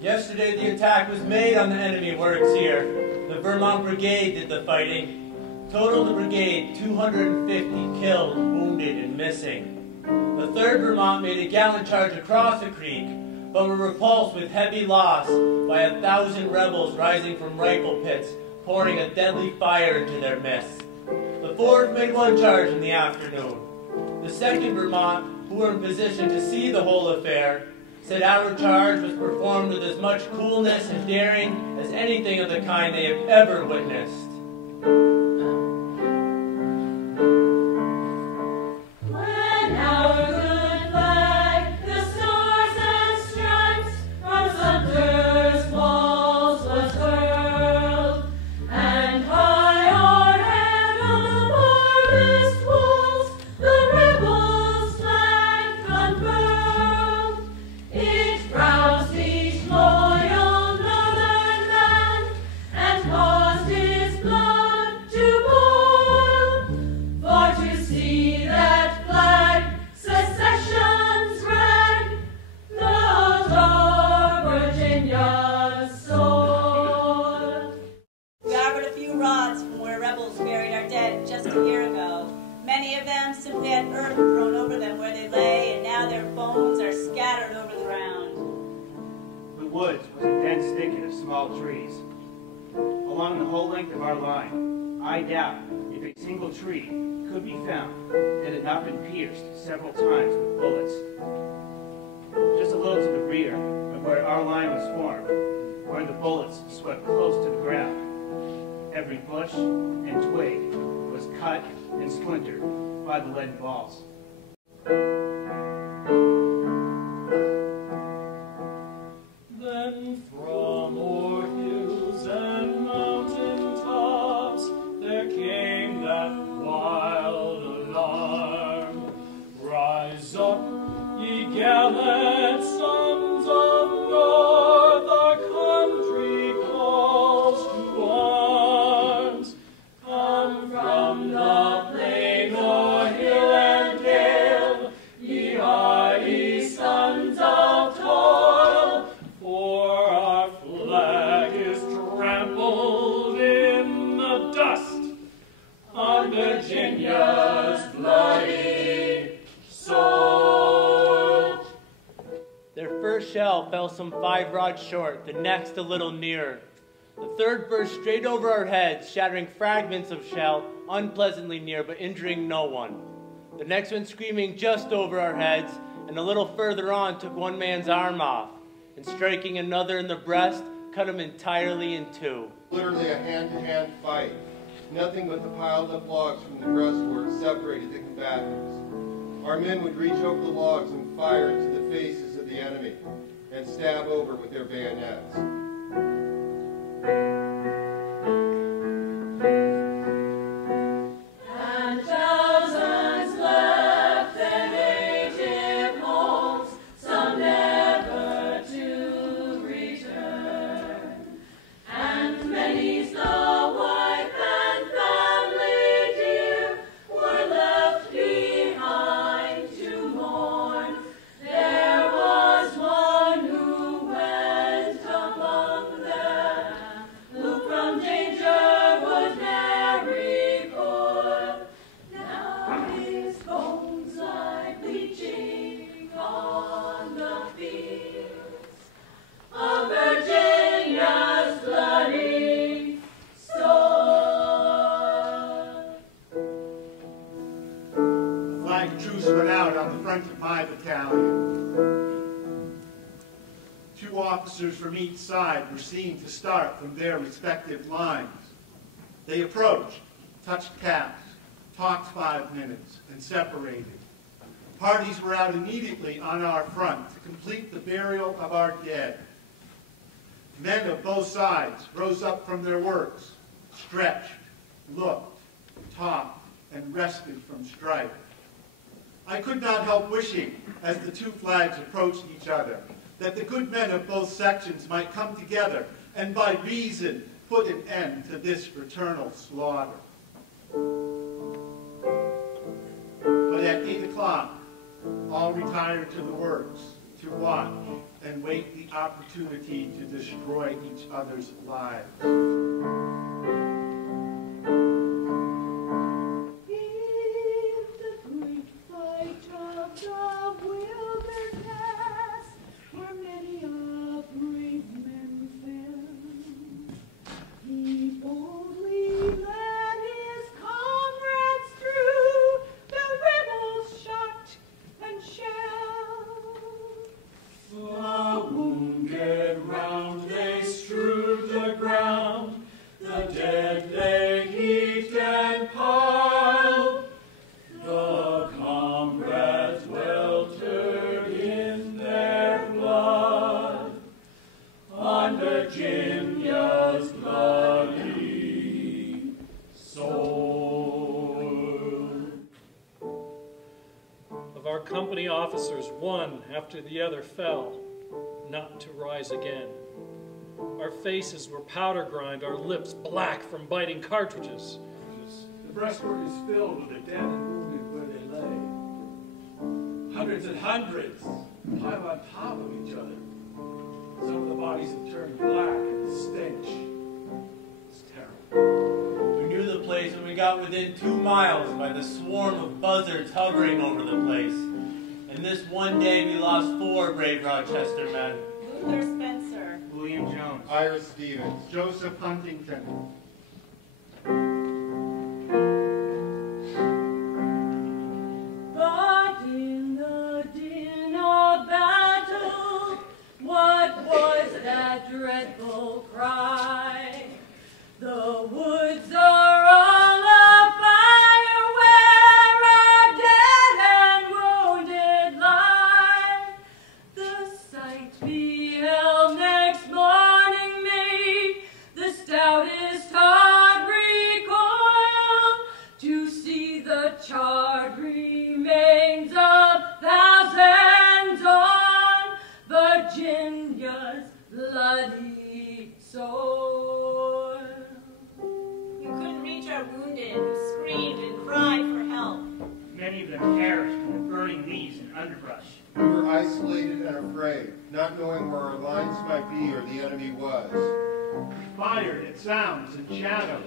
Yesterday the attack was made on the enemy works here. The Vermont Brigade did the fighting. Total of the brigade, 250 killed, wounded, and missing. The 3rd Vermont made a gallant charge across the creek, but were repulsed with heavy loss by 1,000 rebels rising from rifle pits, pouring a deadly fire into their midst. The 4th made one charge in the afternoon. The 2nd Vermont, who were in position to see the whole affair, said our charge was performed with as much coolness and daring as anything of the kind they have ever witnessed. Tree could be found that had not been pierced several times with bullets. Just a little to the rear of where our line was formed, where the bullets swept close to the ground, every bush and twig was cut and splintered by the lead balls. Then from o'er hills and mountain tops there came that wild alarm. Rise up, ye gallant sons of North, our country calls to arms. Come from the plain o'er hill and dale, ye hardy sons of toil, for our flag is trampled in the dust on Virginia's bloody soil. Their first shell fell some 5 rods short, the next a little nearer. The 3rd burst straight over our heads, shattering fragments of shell unpleasantly near but injuring no one. The next went screaming just over our heads, and a little further on took one man's arm off, and striking another in the breast, cut him entirely in 2. Literally a hand-to-hand fight. Nothing but the piled up logs from the breastwork separated the combatants. Our men would reach over the logs and fire into the faces of the enemy and stab over with their bayonets. And thousands left their native homes, some never to return, and many's the wife and family dear were left behind to mourn. There was one who went among them, who from danger would ne'er recoil. Now his bones lie bleaching on the fields of Virginia's bloody soil. The flag of truce went out on the front of my battalion. 2 officers from each side were seen to start from their respective lines. They approached, touched caps, talked 5 minutes, and separated. Parties were out immediately on our front to complete the burial of our dead. Men of both sides rose up from their works, stretched, looked, talked, and rested from strife. I could not help wishing, as the 2 flags approached each other, that the good men of both sections might come together and by reason put an end to this fraternal slaughter. But at 8 o'clock, all retired to the works to watch and wait the opportunity to destroy each other's lives. Company officers, one after the other fell, not to rise again. Our faces were powder grimed, our lips black from biting cartridges. The breastwork is filled with the dead and wounded where they lay. Hundreds and hundreds piled on top of each other. Some of the bodies have turned black and the stench is terrible. We knew the place when we got within 2 miles by the swarm of buzzards hovering over the place. And this one day we lost 4 brave Rochester men. Luther Spencer. William Jones. Ira Stevens. Joseph Huntington. But in the din of battle, what was that dreadful cry? The woods are all afire where our dead and wounded lie. The sight beheld next morning made the stoutest heart recoil to see the charred remains of thousands on Virginia's bloody soil. You couldn't reach our wounded who screamed and cried for help. Many of them perished in the burning leaves and underbrush. We were isolated and afraid, not knowing where our lines might be or the enemy was. Fired at sounds and shadows.